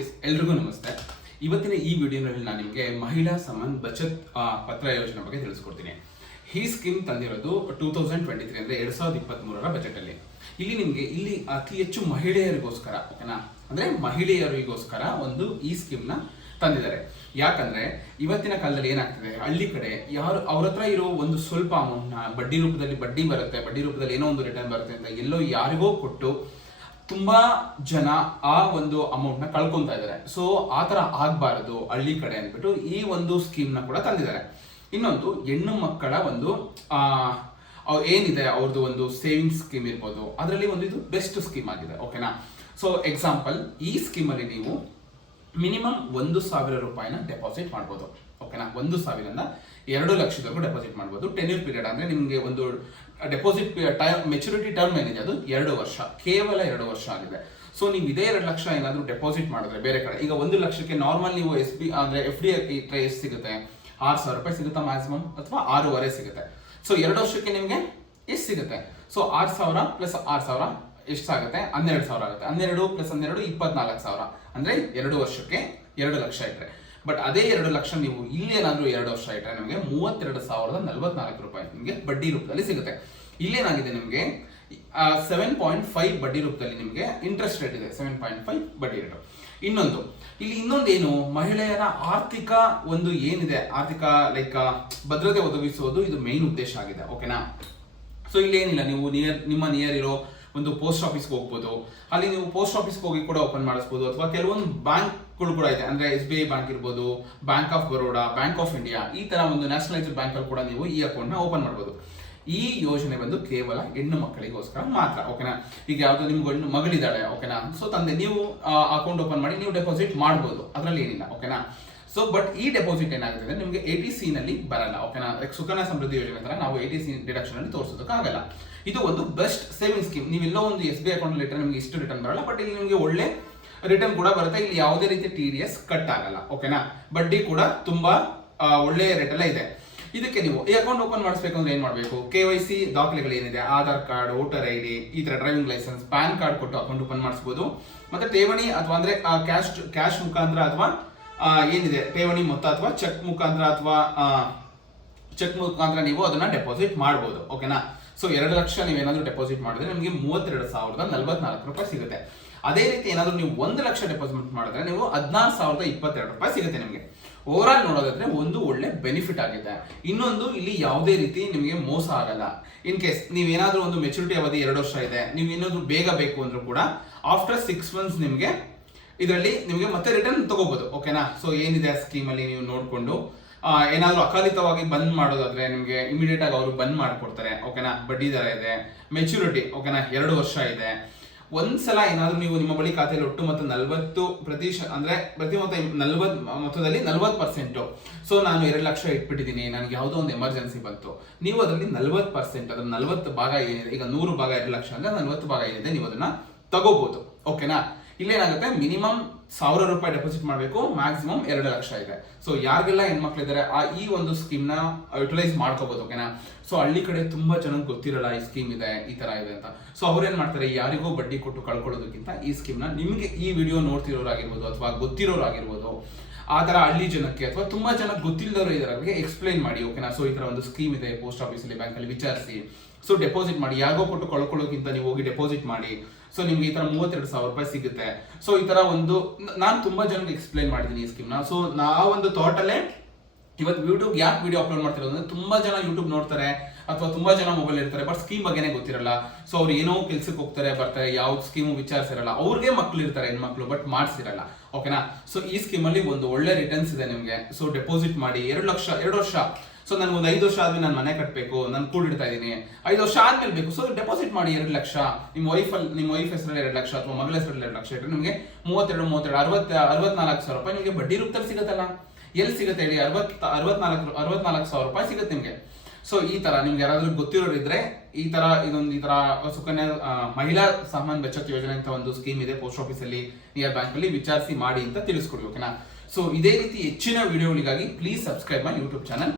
S, ಎಲ್ರಿಗೂ ನಮಸ್ತೆ. ಇವತ್ತಿನ ಈ ವಿಡಿಯೋನಲ್ಲಿ ನಾನು ನಿಮಗೆ ಮಹಿಳಾ ಸಮಾನ್ ಬಚತ್ ಪತ್ರ ಯೋಜನೆ ಬಗ್ಗೆ ತಿಳಿಸ್ಕೊಡ್ತೀನಿ. ಈ ಸ್ಕೀಮ್ ತಂದಿರೋದು ಟೂ ತೌಸಂಡ್ ಟ್ವೆಂಟಿ ತ್ರೀ ಅಂದ್ರೆ ಎರಡ್ ಸಾವಿರದ ಇಪ್ಪತ್ತ್ ಮೂರರ ಬಜೆಟ್ ಅಲ್ಲಿ ಇಲ್ಲಿ ನಿಮಗೆ ಇಲ್ಲಿ ಅತಿ ಹೆಚ್ಚು ಮಹಿಳೆಯರಿಗೋಸ್ಕರ, ಓಕೆನಾ? ಅಂದ್ರೆ ಮಹಿಳೆಯರಿಗೋಸ್ಕರ ಒಂದು ಈ ಸ್ಕೀಮ್ನ ತಂದಿದ್ದಾರೆ. ಯಾಕಂದ್ರೆ ಇವತ್ತಿನ ಕಾಲದಲ್ಲಿ ಏನಾಗ್ತಿದೆ? ಹಳ್ಳಿ ಕಡೆ ಯಾರು ಅವ್ರ ಹತ್ರ ಇರೋ ಒಂದು ಸ್ವಲ್ಪ ಅಮೌಂಟ್ನ ಬಡ್ಡಿ ರೂಪದಲ್ಲಿ ಬಡ್ಡಿ ಬರುತ್ತೆ, ಬಡ್ಡಿ ರೂಪದಲ್ಲಿ ಏನೋ ಒಂದು ರಿಟರ್ನ್ ಬರುತ್ತೆ ಅಂತ ಎಲ್ಲೋ ಯಾರಿಗೋ ಕೊಟ್ಟು ತುಂಬಾ ಜನ ಆ ಒಂದು ಅಮೌಂಟ್ನ ಕಳ್ಕೊಂತಾ ಇದ್ದಾರೆ ಸೊ ಆ ತರ ಆಗ್ಬಾರದು ಹಳ್ಳಿ ಕಡೆ ಅಂದ್ಬಿಟ್ಟು ಈ ಒಂದು ಸ್ಕೀಮ್ನ ಕೂಡ ತಂದಿದ್ದಾರೆ. ಇನ್ನೊಂದು, ಹೆಣ್ಣು ಮಕ್ಕಳ ಒಂದು, ಆ ಏನಿದೆ ಅವ್ರದ್ದು ಒಂದು ಸೇವಿಂಗ್ಸ್ ಸ್ಕೀಮ್ ಇರ್ಬೋದು. ಅದರಲ್ಲಿ ಒಂದು ಇದು ಬೆಸ್ಟ್ ಸ್ಕೀಮ್ ಆಗಿದೆ ಓಕೆನಾ ಸೊ ಎಕ್ಸಾಂಪಲ್ ಈ ಸ್ಕೀಮ್ ಅಲ್ಲಿ ನೀವು ಮಿನಿಮಮ್ ಒಂದು ಸಾವಿರ ರೂಪಾಯಿನ ಡೆಪಾಸಿಟ್ ಮಾಡ್ಬೋದು ಓಕೆನಾ ಒಂದು ಸಾವಿರನ ಎರಡು ಲಕ್ಷದವರೆಗೂ ಡೆಪಾಸಿಟ್ ಮಾಡ್ಬೋದು. ಟೆನ್ಯೂರ್ ಪೀರಿಯಡ್ ಅಂದ್ರೆ ನಿಮಗೆ ಒಂದು ಡೆಪಾಸಿಟ್ ಟೈಮ್ ಮೆಚುರಿಟಿ ಟರ್ಮ್ ಏನಿದೆ ಅದು? ಎರಡು ವರ್ಷ. ಕೇವಲ ಎರಡು ವರ್ಷ ಆಗಿದೆ. ಸೊ ನೀವು ಇದೇ ಎರಡು ಲಕ್ಷ ಏನಾದರೂ ಡೆಪಾಸಿಟ್ ಮಾಡಿದ್ರೆ ಬೇರೆ ಕಡೆ. ಈಗ ಒಂದು ಲಕ್ಷಕ್ಕೆ ನಾರ್ಮಲ್ ನೀವು ಎಸ್ ಬಿ ಅಂದ್ರೆ ಎಫ್ ಡಿ ಎಷ್ಟು ಸಿಗುತ್ತೆ? ಆರು ಸಾವಿರ ರೂಪಾಯಿ ಸಿಗುತ್ತಾ ಮ್ಯಾಕ್ಸಿಮಮ್ ಅಥವಾ ಆರೂವರೆ ಸಿಗುತ್ತೆ? ಸೊ ಎರಡು ವರ್ಷಕ್ಕೆ ನಿಮಗೆ ಎಷ್ಟು ಸಿಗುತ್ತೆ? ಸೊ ಆರು ಸಾವಿರ ಪ್ಲಸ್ ಆರು ಸಾವಿರ ಎಷ್ಟಾಗುತ್ತೆ ಹನ್ನೆರಡು ಸಾವಿರ ಆಗುತ್ತೆ. ಹನ್ನೆರಡು ಪ್ಲಸ್ ಹನ್ನೆರಡು, ಇಪ್ಪತ್ನಾಲ್ಕು ಸಾವಿರ. ಅಂದ್ರೆ ಎರಡು ವರ್ಷಕ್ಕೆ ಎರಡು ಲಕ್ಷ ಇಟ್ರೆ. ಬಟ್ ಅದೇ ಎರಡು ಲಕ್ಷ ನೀವು ಇಲ್ಲೇನಾದರೂ ಎರಡು ವರ್ಷ ಇಟ್ಟರೆ ನಿಮಗೆ ಮೂವತ್ತೆರಡು ಸಾವಿರದ ನಲವತ್ನಾಲ್ಕು ರೂಪಾಯಿ ನಿಮಗೆ ಬಡ್ಡಿ ರೂಪದಲ್ಲಿ ಸಿಗುತ್ತೆ. ಇಲ್ಲೇನಾಗಿದೆ ನಿಮಗೆ? ಸೆವೆನ್ ಪಾಯಿಂಟ್ ಫೈವ್ ಬಡ್ಡಿ ರೂಪದಲ್ಲಿ ನಿಮಗೆ ಇಂಟ್ರೆಸ್ಟ್ ರೇಟ್ ಇದೆ. ಸೆವೆನ್ ಪಾಯಿಂಟ್ ಫೈವ್ ಬಡ್ಡಿ ರೇಟ್ ಇನ್ನೊಂದು, ಇಲ್ಲಿ ಇನ್ನೊಂದೇನು? ಮಹಿಳೆಯರ ಆರ್ಥಿಕ ಒಂದು ಏನಿದೆ? ಆರ್ಥಿಕ ಲೈಕ್ ಭದ್ರತೆ ಒದಗಿಸುವುದು ಇದು ಮೇನ್ ಉದ್ದೇಶ ಆಗಿದೆ. ಓಕೆನಾ ಸೊ ಇಲ್ಲಿ ಏನಿಲ್ಲ, ನೀವು ನಿಯರ್ ನಿಮ್ಮ ನಿಯರ್ ಇರೋ ಒಂದು ಪೋಸ್ಟ್ ಆಫೀಸ್ಗೆ ಹೋಗ್ಬೋದು. ಅಲ್ಲಿ ನೀವು ಪೋಸ್ಟ್ ಆಫೀಸ್ಗೆ ಹೋಗಿ ಕೂಡ ಓಪನ್ ಮಾಡಿಸ್ಬೋದು. ಅಥವಾ ಕೆಲವೊಂದು ಬ್ಯಾಂಕ್ಗಳು ಕೂಡ ಇದೆ. ಅಂದ್ರೆ ಎಸ್ ಬಿ ಐ ಬ್ಯಾಂಕ್ ಇರ್ಬೋದು bank of Baroda bank of India ಈ ತರ ಒಂದು ನ್ಯಾಷನಲೈಸ್ಡ್ ಬ್ಯಾಂಕ್ ಅಲ್ಲಿ ಕೂಡ ನೀವು ಈ ಅಕೌಂಟ್ನ ಓಪನ್ ಮಾಡ್ಬೋದು. ಈ ಯೋಜನೆ ಬಂದು ಕೇವಲ ಹೆಣ್ಣು ಮಕ್ಕಳಿಗೋಸ್ಕರ ಮಾತ್ರ ಓಕೆನಾ ಈಗ ಯಾವುದೋ ನಿಮ್ಗೆ ಹೆಣ್ಣು ಮಗಳಿದ್ದಾಳೆ ಓಕೆನಾ ಸೊ ತಂದೆ, ನೀವು ಅಕೌಂಟ್ ಓಪನ್ ಮಾಡಿ ನೀವು ಡೆಪಾಸಿಟ್ ಮಾಡ್ಬೋದು. ಅದರಲ್ಲಿ ಏನಿಲ್ಲ ಓಕೆನಾ ಸೊ ಬಟ್ ಈ ಡೆಪಾಸಿಟ್ ಏನಾಗುತ್ತೆ ಅಂದ್ರೆ ನಿಮಗೆ ಎ ಟಿ ಸಿ ನಲ್ಲಿ ಬರಲ್ಲ. ಓಕೆನಾ ಸುಕನ್ಯಾ ಸಮೃದ್ಧಿ ಯೋಜನೆ ತರ ನಾವು ಎ ಟಿ ಸಿ ಡಿಡಕ್ಷನ್ ಅಲ್ಲಿ ತೋರಿಸೋದಕ್ಕಾಗಲ್ಲ. ಇದು ಒಂದು ಬೆಸ್ಟ್ ಸೇವಿಂಗ್ ಸ್ಕೀಮ್ ನೀವು ಎಲ್ಲೋ ಒಂದು ಎಸ್ ಬಿ ಅಕೌಂಟ್ ಇಟ್ಟರೆ ನಿಮಗೆ ಇಷ್ಟು ರಿಟರ್ನ್ ಬರಲ್ಲ ಬಟ್ ಇಲ್ಲಿ ನಿಮಗೆ ಒಳ್ಳೆ ರಿಟರ್ನ್ ಕೂಡ ಬರುತ್ತೆ. ಇಲ್ಲಿ ಯಾವುದೇ ರೀತಿ ಟಿ ಡಿ ಎಸ್ ಕಟ್ ಆಗಲ್ಲ. ಓಕೆನಾ ಬಡ್ಡಿ ಕೂಡ ತುಂಬಾ ಒಳ್ಳೆಯ ಒಳ್ಳೆ ರೇಟ್ ಎಲ್ಲ ಇದೆ. ಇದಕ್ಕೆ ನೀವು ಈ ಅಕೌಂಟ್ ಓಪನ್ ಮಾಡಿಸ್ಬೇಕು ಅಂದ್ರೆ ಏನ್ ಮಾಡಬೇಕು? ಕೆ ವೈ ಸಿ ದಾಖಲೆಗಳು ಏನಿದೆ Aadhaar card, voter I D ಈ ತರ ಡ್ರೈವಿಂಗ್ ಲೈಸೆನ್ಸ್ ಪ್ಯಾನ್ ಕಾರ್ಡ್ ಕೊಟ್ಟು ಅಕೌಂಟ್ ಓಪನ್ ಮಾಡಿಸಬಹುದು ಮತ್ತೆ ಠೇವಣಿ ಅಥವಾ ಅಂದ್ರೆ ಕ್ಯಾಶ್ ಕ್ಯಾಶ್ ಮುಖಾಂತರ ಅಥವಾ ಏನಿದೆ? ಠೇವಣಿ ಮೊತ್ತ ಅಥವಾ ಚೆಕ್ ಮುಖಾಂತರ ಅಥವಾ ಚೆಕ್ ಮುಖಾಂತರ ನೀವು ಅದನ್ನ ಡೆಪಾಸಿಟ್ ಮಾಡಬಹುದು ಓಕೆನಾ? ಸೊ, ಎರಡು ಲಕ್ಷ ನೀವೇನಾದರೂ ಡೆಪಾಸಿಟ್ ಮಾಡಿದ್ರೆ ನಿಮಗೆ ಮೂವತ್ತೆರಡು ಸಾವಿರದ ನಲವತ್ನಾಲ್ಕು ರೂಪಾಯಿ ಸಿಗುತ್ತೆ. ಅದೇ ರೀತಿ ಏನಾದರೂ ನೀವು ಒಂದು ಲಕ್ಷ ಡೆಪಾಸಿಟ್ ಮಾಡಿದ್ರೆ ನೀವು ಹದಿನಾರು ಸಾವಿರದ ಇಪ್ಪತ್ತೆರಡು ರೂಪಾಯಿ ಸಿಗುತ್ತೆ ನಿಮಗೆ. ಓವರ್ ಆಲ್ ನೋಡೋದಾದ್ರೆ ಒಂದು ಒಳ್ಳೆ ಬೆನಿಫಿಟ್ ಆಗಿದೆ ಇನ್ನೊಂದು ಇಲ್ಲಿ ಯಾವುದೇ ರೀತಿ ನಿಮಗೆ ಮೋಸ ಆಗಲ್ಲ. ಇನ್ ಕೇಸ್ ನೀವೇನಾದ್ರೂ ಒಂದು ಮೆಚುರಿಟಿ ಅವಧಿ ಎರಡು ವರ್ಷ ಇದೆ, ನೀವು ಏನಾದರೂ ಬೇಗ ಬೇಕು ಅಂದ್ರೂ ಕೂಡ ಆಫ್ಟರ್ ಸಿಕ್ಸ್ ಮಂತ್ಸ್ ನಿಮಗೆ ಇದರಲ್ಲಿ ನಿಮಗೆ ಮತ್ತೆ ರಿಟರ್ನ್ ತಗೋಬಹುದು ಓಕೆನಾ ಸೊ ಏನಿದೆ ಆ ಸ್ಕೀಮ್ ಅಲ್ಲಿ ನೀವು ನೋಡಿಕೊಂಡು ಏನಾದರೂ ಅಕಾಲಿಕವಾಗಿ ಬಂದ್ ಮಾಡೋದಾದ್ರೆ ನಿಮಗೆ ಇಮಿಡಿಯೇಟ್ ಆಗಿ ಅವರು ಬಂದ್ ಮಾಡಿಕೊಡ್ತಾರೆ ಓಕೆನಾ ಬಡ್ಡಿ ದರ ಇದೆ ಮೆಚುರಿಟಿ ಓಕೆನಾ ಎರಡು ವರ್ಷ ಇದೆ. ಒಂದ್ಸಲ ಏನಾದರೂ ನೀವು ನಿಮ್ಮ ಬಳಿ ಖಾತೆಯಲ್ಲಿ ಒಟ್ಟು ಮತ್ತು ನಲವತ್ತು ಪ್ರತಿಶ, ಅಂದ್ರೆ ಪ್ರತಿ ಮೊತ್ತ ನಲ್ವತ್, ಮೊತ್ತದಲ್ಲಿ ನಲ್ವತ್ ಪರ್ಸೆಂಟ್ ಸೊ ನಾನು ಎರಡು ಲಕ್ಷ ಇಟ್ಬಿಟ್ಟಿದ್ದೀನಿ, ನನಗೆ ಯಾವುದೋ ಒಂದು ಎಮರ್ಜೆನ್ಸಿ ಬಂತು. ನೀವು ಅದರಲ್ಲಿ ನಲ್ವತ್ ಪರ್ಸೆಂಟ್ ಅದ್ರ ನಲ್ವತ್ತು ಭಾಗ ಏನಿದೆ, ಈಗ ನೂರು ಭಾಗ ಎರಡು ಲಕ್ಷ ಅಂದ್ರೆ ನಲ್ವತ್ತು ಭಾಗ ಏನಿದೆ, ನೀವು ಅದನ್ನ ತಗೋಬಹುದು ಓಕೆನಾ ಇಲ್ಲೇನಾಗುತ್ತೆ? ಮಿನಿಮಮ್ ಸಾವಿರ ರೂಪಾಯಿ ಡೆಪಾಸಿಟ್ ಮಾಡಬೇಕು ಮ್ಯಾಕ್ಸಿಮಮ್ ಎರಡು ಲಕ್ಷ ಇದೆ. ಸೊ ಯಾರಿಗೆಲ್ಲ ಹೆಣ್ಮಕ್ಳಿದ್ದಾರೆ, ಆ ಈ ಒಂದು ಸ್ಕೀಮ್ನ ಯುಟಿಲೈಸ್ ಮಾಡ್ಕೋಬಹುದು ಓಕೆನಾ ಸೊ ಹಳ್ಳಿ ಕಡೆ ತುಂಬಾ ಜನಕ್ಕೆ ಗೊತ್ತಿರಲ್ಲ ಈ ಸ್ಕೀಮ್ ಇದೆ, ಈ ತರ ಇದೆ ಅಂತ. ಸೊ ಅವ್ರೇನ್ ಮಾಡ್ತಾರೆ? ಯಾರಿಗೂ ಬಡ್ಡಿ ಕೊಟ್ಟು ಕಳ್ಕೊಳ್ಳೋದಕ್ಕಿಂತ ಈ ಸ್ಕೀಮ್ನ ನಿಮ್ಗೆ ಈ ವಿಡಿಯೋ ನೋಡ್ತಿರೋರಾಗಿರ್ಬೋದು ಅಥವಾ ಗೊತ್ತಿರೋರಾಗಿರ್ಬೋದು. ಆ ತರ ಹಳ್ಳಿ ಜನಕ್ಕೆ ಅಥವಾ ತುಂಬಾ ಜನ ಗೊತ್ತಿಲ್ಲದವರು ಇದರ ಬಗ್ಗೆ ಎಕ್ಸ್ಪ್ಲೈನ್ ಮಾಡಿ ಓಕೆನಾ ಸೊ ಈ ತರ ಒಂದು ಸ್ಕೀಮ್ ಇದೆ ಪೋಸ್ಟ್ ಆಫೀಸಲ್ಲಿ ಬ್ಯಾಂಕಲ್ಲಿ ವಿಚಾರಿಸಿ. ಸೊ ಡೆಪಾಸಿಟ್ ಮಾಡಿ. ಯಾರಿಗೋ ಕೊಟ್ಟು ಕಳ್ಕೊಳ್ಳೋಕ್ಕಿಂತ ನೀವು ಹೋಗಿ ಡೆಪಾಸಿಟ್ ಮಾಡಿ. ಸೊ ನಿಮ್ಗೆ ಈ ತರ ಮೂವತ್ತೆರಡು ಸಾವಿರ ರೂಪಾಯಿ ಸಿಗುತ್ತೆ. ಸೊ ಈ ತರ ಒಂದು ನಾನು ತುಂಬಾ ಜನಕ್ಕೆ ಎಕ್ಸ್ಪ್ಲೈನ್ ಮಾಡಿದ್ದೀನಿ ಈ ಸ್ಕೀಮ್ನ. ಸೊ ನಾ ಒಂದು ಥಾಟ್ ಅಲ್ಲೇ ಇವತ್ತು ಯೂಟ್ಯೂಬ್ ಯಾಕೆ ವಿಡಿಯೋ ಅಪ್ಲೋಡ್ ಮಾಡ್ತಿರೋದು ಅಂದ್ರೆ ತುಂಬಾ ಜನ ಯೂಟ್ಯೂಬ್ ನೋಡ್ತಾರೆ ಅಥವಾ ತುಂಬಾ ಜನ ಮೊಬೈಲ್ ಇರ್ತಾರೆ ಬಟ್ ಸ್ಕೀಮ್ ಬಗ್ಗೆನೇ ಗೊತ್ತಿರಲ್ಲ. ಸೊ ಅವ್ರು ಏನೋ ಕೆಲ್ಸಕ್ಕೆ ಹೋಗ್ತಾರೆ, ಬರ್ತಾರೆ ಯಾವ ಸ್ಕೀಮು ವಿಚಾರಿಸಿರಲ್ಲ. ಅವ್ರಿಗೆ ಮಕ್ಳು ಇರ್ತಾರೆ, ಹೆಣ್ಮಕ್ಳು ಬಟ್ ಮಾಡಿಸಿರಲ್ಲ. ಓಕೆನಾ ಸೊ ಈ ಸ್ಕೀಮ್ ಅಲ್ಲಿ ಒಂದು ಒಳ್ಳೆ ರಿಟರ್ನ್ಸ್ ಇದೆ ನಿಮಗೆ. ಸೊ ಡೆಪಾಸಿಟ್ ಮಾಡಿ ಎರಡು ಲಕ್ಷ, ಎರಡು ವರ್ಷ. ಸೊ ಒಂದು ಐದು ವರ್ಷ ಆದ್ಮೇಲೆ ನಾನು ಮನೆ ಕಟ್ಟಬೇಕು ನಾನು ಕೂಡಿಡ್ತಾ ಇದ್ದೀನಿ. ಐದು ವರ್ಷ ಆದ್ಮೇಲೆ ಬೇಕು. ಸೊ ಡೆಪಾಸಿಟ್ ಮಾಡಿ ಎರಡು ಲಕ್ಷ. ನಿಮ್ಮ ವೈಫ್ ಅಲ್ಲಿ ನಿಮ್ಮ ವೈಫ್ ಹೆಸರಲ್ಲಿ ಎರಡು ಲಕ್ಷ ಅಥವಾ ಮಗಳ ಹೆಸರಲ್ಲಿ ಎರಡು ಲಕ್ಷ ಇಟ್ಟರೆ ನಿಮಗೆ ಮೂವತ್ತೆರಡು ಮೂವತ್ತೆರಡು, ಅರವತ್ತ, ಅರವತ್ನಾಲ್ಕು ಸಾವಿರ ರೂಪಾಯಿ ನಿಮಗೆ ಬಡ್ಡಿ ರೂಪದಲ್ಲಿ ಸಿಗುತ್ತಲ್ಲ. ಎಲ್ಲಿ ಸಿಗುತ್ತೆ ಹೇಳಿ? ಅರವತ್, ಅರವತ್ನಾಲ್ಕು ಅರವತ್ನಾಲ್ಕು ಸಾವಿರ ರೂಪಾಯಿ ಸಿಗುತ್ತೆ ನಿಮಗೆ. ಸೊ ಈ ತರ ನಿಮ್ಗೆ ಯಾರಾದ್ರೂ ಗೊತ್ತಿರೋರು ಇದ್ರೆ ಈ ತರ ಇದೊಂದು, ಈ ತರ ಸುಕನ್ಯಾ ಮಹಿಳಾ ಸಾಮಾನ್ ಬಚತ್ ಯೋಜನೆ ಅಂತ ಒಂದು ಸ್ಕೀಮ್ ಇದೆ ಪೋಸ್ಟ್ ಆಫೀಸ್ ಅಲ್ಲಿ ನಿಯರ್ ಬ್ಯಾಂಕ್ ಅಲ್ಲಿ ವಿಚಾರಿಸಿ ಮಾಡಿ ಅಂತ ತಿಳಿಸ್ಕೊಡಿ ಓಕೆನಾ ಸೊ ಇದೇ ರೀತಿ ಹೆಚ್ಚಿನ ವಿಡಿಯೋಗಳಿಗಾಗಿ please subscribe my YouTube channel